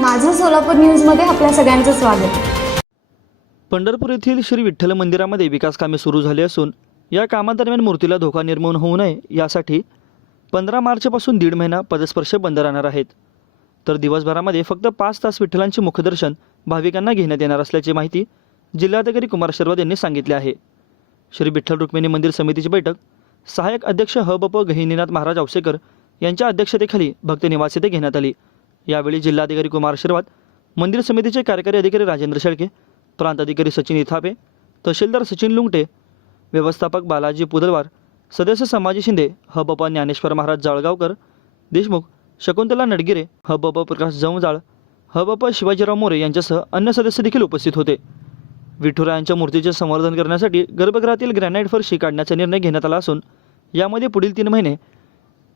माझं सोलापूर न्यूजमध्ये आपल्या सगळ्यांचं स्वागत. पंढरपूर येथील श्री विठ्ठल मंदिरामध्ये विकास कामे सुरू झाली असून या कामादरम्यान मूर्तीला धोका निर्माण होऊ नये यासाठी पंधरा मार्चपासून दीड महिना पदस्पर्श बंद राहणार आहेत. तर दिवसभरामध्ये फक्त पाच तास विठ्ठलांचे मुखदर्शन भाविकांना घेण्यात येणार असल्याची माहिती जिल्हाधिकारी कुमार शर्वद यांनी सांगितले आहे. श्री विठ्ठल रुक्मिणी मंदिर समितीची बैठक सहाय्यक अध्यक्ष ह बप गहिनीनाथ महाराज औसेकर यांच्या अध्यक्षतेखाली भक्त निवास येथे घेण्यात आली. यावेळी जिल्हाधिकारी कुमार आशीर्वाद मंदिर समितीचे कार्यकारी अधिकारी राजेंद्र शेळके प्रांत अधिकारी सचिन इथापे तहसीलदार सचिन लुंगटे व्यवस्थापक बालाजी पुदलवार सदस्य संभाजी शिंदे ह ज्ञानेश्वर महाराज जाळगावकर देशमुख शकुंतला नडगिरे ह प्रकाश जवजाळ ह शिवाजीराव मोरे यांच्यासह अन्य सदस्य देखील उपस्थित होते. विठुरायांच्या मूर्तीचे संवर्धन करण्यासाठी गर्भगृहातील ग्रॅनाईट फरशी काढण्याचा निर्णय घेण्यात आला असून यामध्ये पुढील तीन महिने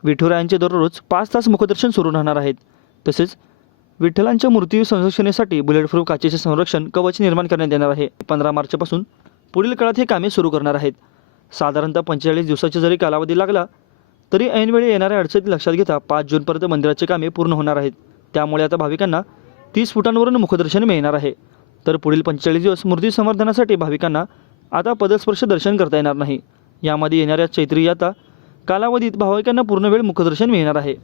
विठुरायांचे दररोज पाच तास मुखदर्शन सुरू राहणार आहेत. तसेच विठ्ठलांच्या मूर्ती संरक्षणेसाठी बुलेट प्रूफ काचेचे संरक्षण कवच निर्माण करण्यात येणार आहे. पंधरा मार्चपासून पुढील काळात हे कामे सुरू करणार आहेत. साधारणतः पंचेचाळीस दिवसाचा जरी कालावधी लागला तरी ऐनवेळी येणाऱ्या अडचणी लक्षात घेता पाच जूनपर्यंत मंदिराचे कामे पूर्ण होणार आहेत. त्यामुळे आता भाविकांना तीस फुटांवरून मुखदर्शन मिळणार आहे. तर पुढील पंचेचाळीस दिवस मूर्ती संवर्धनासाठी भाविकांना आता पदस्पर्श दर्शन करता येणार नाही. यामध्ये येणाऱ्या चैत्री यात्रा कालावधीत भाविकांना पूर्ण वेळ मुखदर्शन मिळणार आहे.